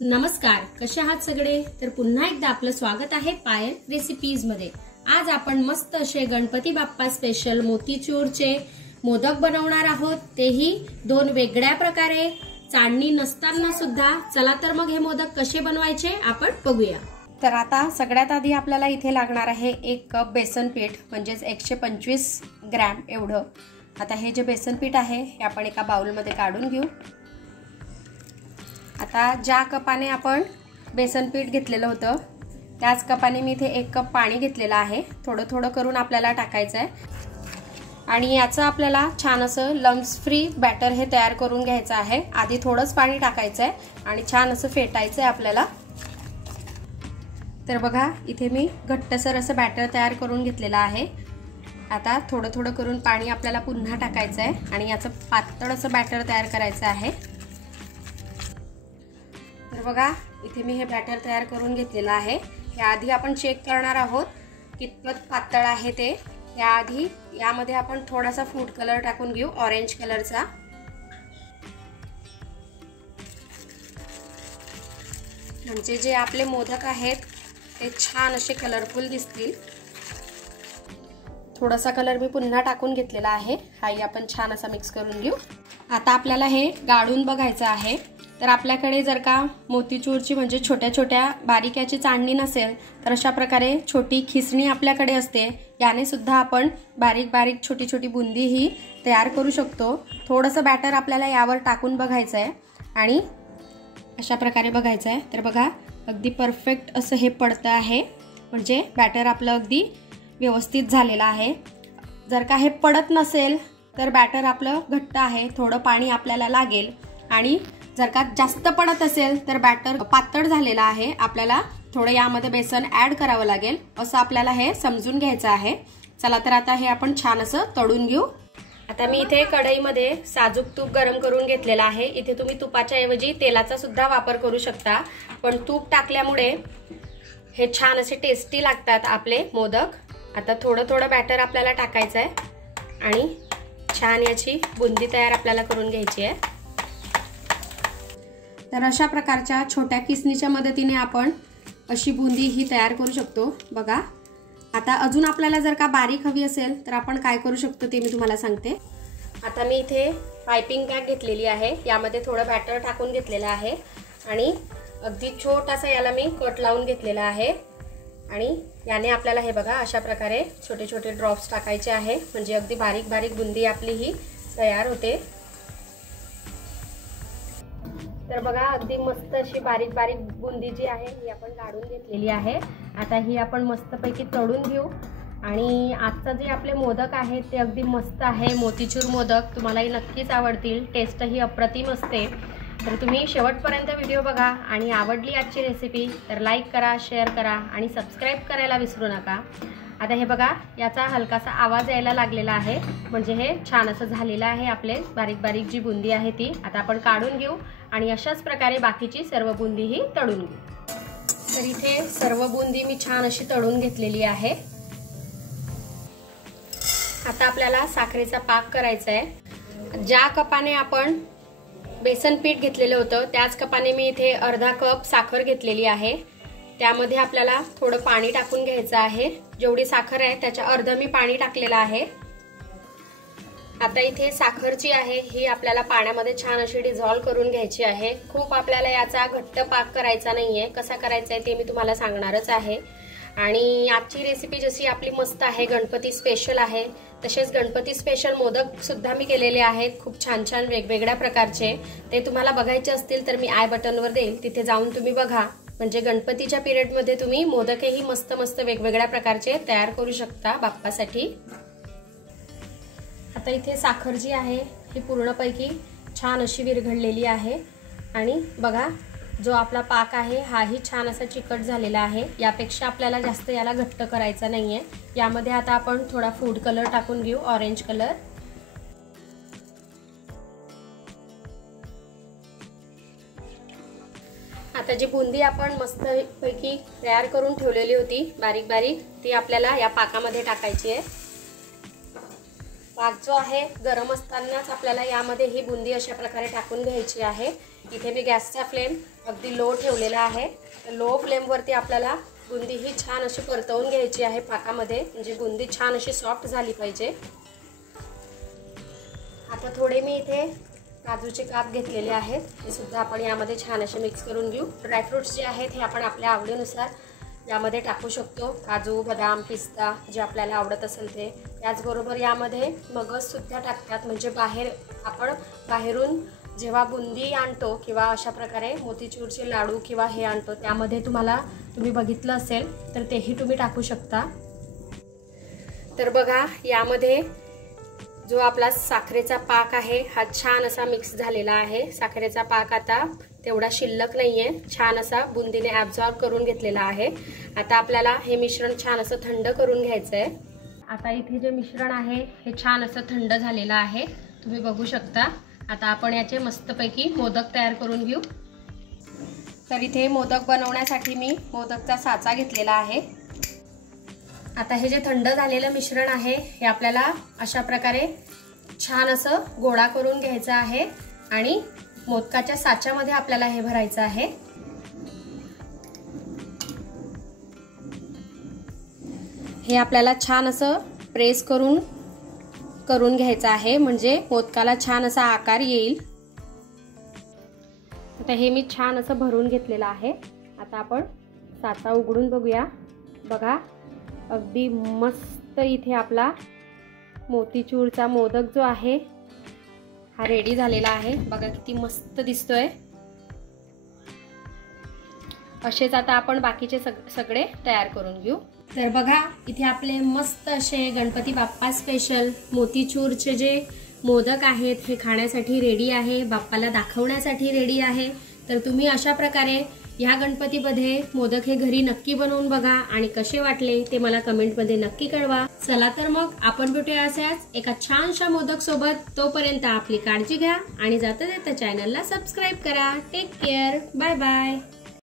नमस्कार, कसे आहात सगळे? तर पुन्हा एकदा आपलं स्वागत आहे पायल रेसिपीज मध्ये। आज आपण मस्त असे गणपती बाप्पा स्पेशल मोतीचूरचे मोदक बनवणार आहोत, तेही दोन वेगळ्या प्रकारे, चाळणी नसताना सुद्धा। चला तर मग हे मोदक कसे बनवायचे आपण बघूया। तर आता सगळ्यात आधी आपल्याला इथे लागणार आहे 1 कप बेसन पीठ, म्हणजे 125 ग्रॅम एवढं। आता हे जे बेसन पीठ आहे हे आपण एका बाउल मध्ये काढून घेऊ। आता ज्या कपाने आपण बेसन पीठ घेतलेलं होतं त्याच कपाने मी इथे 1 कप पाणी घेतलेलं आहे। थोडं थोडं करून आपल्याला टाकायचं आहे आणि याचं आपल्याला छान असं लम्स फ्री बॅटर हे तयार करून घ्यायचं आहे। आधी थोडंच पाणी टाकायचं आहे आणि छान असं फेटायचं आहे आपल्याला। तर बघा, इथे मी घट्टसर असं बॅटर तयार करून घेतलेलं आहे। आता थोडं थोडं करून पाणी आपल्याला पुन्हा टाकायचं आहे आणि याचं पातळ असं बॅटर तयार करायचं आहे। तर बघा, इथे मी हे बॅटर तयार करून घेतलेलं आहे। याआधी आपण चेक करणार आहोत कितपत पातळ आहे ते। याआधी यामध्ये आपण थोडासा फूड कलर टाकून घेऊ, ऑरेंज कलरचा। म्हणजे जे आपले मोदक आहेत ते छान असे कलरफुल दिसतील। थोडासा कलर मी पुन्हा टाकून घेतलेला आहे, हाही आपण छान असा मिक्स करून घेऊ। आता आपल्याला हे गाळून बघायचं आहे। तर आपल्याकडे जर का मोतीचूरची म्हणजे छोट्या छोट्या बारीक्याची चाळणी नसेल तर अशा प्रकारे छोटी खिसणी आपल्याकडे असते, याने सुद्धा आपण बारीक बारीक छोटी छोटी बुंदी ही तयार करू शकतो। थोडंसं बॅटर आपल्याला यावर टाकून बघायचं आहे आणि अशा प्रकारे बघायचं आहे। तर बघा, अगदी परफेक्ट असं हे पडतं आहे, म्हणजे बॅटर आपलं अगदी व्यवस्थित झालेलं आहे। जर का हे पडत नसेल तर बॅटर आपलं घट्ट आहे, थोडं पाणी आपल्याला लागेल। आणि जर का जास्त पडत असेल तर बॅटर पातळ झालेला आहे, आपल्याला थोडं यामध्ये बेसन ऍड करावं लागेल, असं आपल्याला हे समजून घ्यायचं आहे। चला तर आता हे आपण छान असं तळून घेऊ। आता मी इथे कढईमध्ये साजूक तूप गरम करून घेतलेलं आहे। इथे तुम्ही तुपाच्या ऐवजी तेलाचा सुद्धा वापर करू शकता, पण तूप टाकल्यामुळे हे छान असे टेस्टी लागतात आपले मोदक। आता थोडं थोडं बॅटर आपल्याला टाकायचं आहे आणि छान याची बुंदी तयार आपल्याला करून घ्यायची आहे। तर अशा प्रकारच्या छोट्या किसणीच्या मदतीने आपण अशी बुंदी ही तयार करू शकतो। बघा, आता अजून आपल्याला जर का बारीक हवी असेल तर आपण काय करू शकतो ते मी तुम्हाला सांगते। आता मी इथे पाइपिंग बॅग घेतलेली आहे, यामध्ये थोडं बॅटर टाकून घेतलेलं आहे आणि अगदी छोटासा याला मी कट लावून घेतलेला आहे। आणि याने आपल्याला हे बघा अशा प्रकारे छोटे छोटे ड्रॉप्स टाकायचे आहे, म्हणजे अगदी बारीक बारीक बुंदी आपली ही तयार होते। तर बघा, अगदी मस्त अशी बारीक बारीक बुंदी जी आहे ही आपण काढून घेतलेली आहे। आता ही आपण मस्तपैकी तळून घेऊ। आणि आजचा जे आपले मोदक आहेत ते अगदी मस्त आहे, मोतीचूर मोदक। तुम्हालाही नक्कीच आवडतील, टेस्ट ही अप्रतिम असते। तर तुम्ही शेवटपर्यंत व्हिडिओ बघा आणि आवडली आजची रेसिपी तर लाईक करा, शेअर करा आणि सबस्क्राईब करायला विसरू नका। आता हे बघा, याचा हलकासा आवाज यायला लागलेला आहे, म्हणजे हे छान असं झालेलं आहे आपले बारीक बारीक जी बुंदी आहे ती। आता आपण काढून घेऊ आणि अशाच प्रकारे बाकीची सर्व बुंदी ही तळून घेऊ। तर इथे सर्व बुंदी मी छान अशी तळून घेतलेली आहे। आता आपल्याला साखरेचा पाक करायचा आहे। ज्या कपाने आपण बेसन पीठ घेतलेलं होतं त्याच कपाने मी इथे अर्धा कप साखर घेतलेली आहे। त्यामध्ये आपल्याला थोडं पाणी टाकून घ्यायचं आहे। जेवढी साखर आहे त्याच्या अर्ध मी पाणी टाकलेलं आहे। आता इथे साखर जी आहे ही आपल्याला पाण्यामध्ये छान अशी डिझॉल्व करून घ्यायची आहे। खूप आपल्याला याचा घट्ट पाक करायचा नाहीये, कसा करायचा आहे ते मी तुम्हाला सांगणारच आहे। आणि आजची रेसिपी जशी आपली मस्त आहे, गणपती स्पेशल आहे, तसेच गणपती स्पेशल मोदक सुद्धा मी केलेले आहेत, खूप छान छान वेगवेगळ्या प्रकारचे। ते तुम्हाला बघायचे असतील तर मी आय बटनवर देईल, तिथे जाऊन तुम्ही बघा। म्हणजे गणपतीच्या पिरियडमध्ये तुम्ही मोदकही मस्त मस्त वेगवेगळ्या प्रकारचे तयार करू शकता बाप्पासाठी। आता इथे साखर जी आहे ही पूर्णपैकी छान अशी विरघळलेली आहे आणि बघा, जो आपला पाक आहे हाही छान असा चिकट झालेला आहे। यापेक्षा आपल्याला जास्त याला घट्ट करायचा नाहीये। यामध्ये आता आपण थोडा फूड कलर टाकून घेऊ, ऑरेंज कलर। आता जी बुंदी आपण मस्तपैकी तयार करून ठेवलेली होती बारीक बारीक, ती आपल्याला या पाकामध्ये टाकायची आहे। पाक जो आहे गरम असतानाच आपल्याला यामध्ये ही बुंदी अशा प्रकारे टाकून घ्यायची आहे। इथे मी गॅसचा फ्लेम अगदी लो ठेवलेला आहे। लो फ्लेमवरती आपल्याला बुंदी ही छान अशी परतवून घ्यायची आहे पाकामध्ये, म्हणजे बुंदी छान अशी सॉफ्ट झाली पाहिजे। आता थोडे मी इथे काजूचे काप घेतलेले आहेत, हे सुद्धा आपण यामध्ये छान असे मिक्स करून घेऊ। ड्रायफ्रुट्स जे आहेत हे आपण आपल्या आवडीनुसार यामध्ये टाकू शकतो, काजू, बदाम, पिस्ता जे आपल्याला आवडत असेल ते। त्याचबरोबर यामध्ये मगज सुद्धा टाकतात, म्हणजे आपण बाहेरून जेव्हा बुंदी आणतो किंवा अशा प्रकारे मोतीचूरचे लाडू किंवा हे आणतो त्यामध्ये तुम्ही बघितलं असेल तर तेही तुम्ही टाकू शकता। तर बघा यामध्ये जो आपला साखरेचा पाक आहे हा छान असा मिक्स झालेला आहे। साखरेचा पाक आता तेवढा शिल्लक नाहीये, छान असा बुंदीने ॲब्झॉर्ब करून घेतलेला आहे। आता आपल्याला हे मिश्रण छान असं थंड करून घ्यायचंय। आता इथे जे मिश्रण आहे हे छान असं थंड झालेलं आहे, तुम्ही बघू शकता। आता आपण याचे मस्तपैकी मोदक तयार करून घेऊ। तर इथे मोदक बनवण्यासाठी मी मोदकचा साचा घेतलेला आहे। आता हे जे थंड झालेलं मिश्रण आहे हे आपल्याला अशा प्रकारे छान असं गोळा करून घ्यायचं आहे आणि मोदकाच्या साच्यामध्ये आपल्याला हे भरायचं आहे। हे आपल्याला छान असं प्रेस करून घ्यायचं आहे, म्हणजे मोदकाला छान असा आकार येईल। आता हे मी छान असं भरून घेतलेलं आहे। आता आपण साचा उघडून बघूया। बघा अगदी मस्त इथे आपला मोतीचूरचा मोदक जो आहे हा रेडी झालेला आहे। बघा किती मस्त दिसतोय। असेच आता आपण बाकीचे सगळे तयार करून घेऊ। तर बघा इथे आपले मस्त असे गणपती बाप्पा स्पेशल मोतीचूरचे जे मोदक आहेत हे खाण्यासाठी रेडी आहे, बाप्पाला दाखवण्यासाठी रेडी आहे। तर तुम्ही अशा प्रकारे ह्या गणपतीमध्ये मोदक हे घरी नक्की बनवून बघा आणि कसे वाटले ते मला कमेंटमध्ये नक्की कळवा। चला तर मग आपण भेटूया अशाच एका छानशा मोदक सोबत। तोपर्यंत आपली काळजी घ्या आणि जाता जाता चॅनलला सबस्क्राईब करा। Take care, bye bye.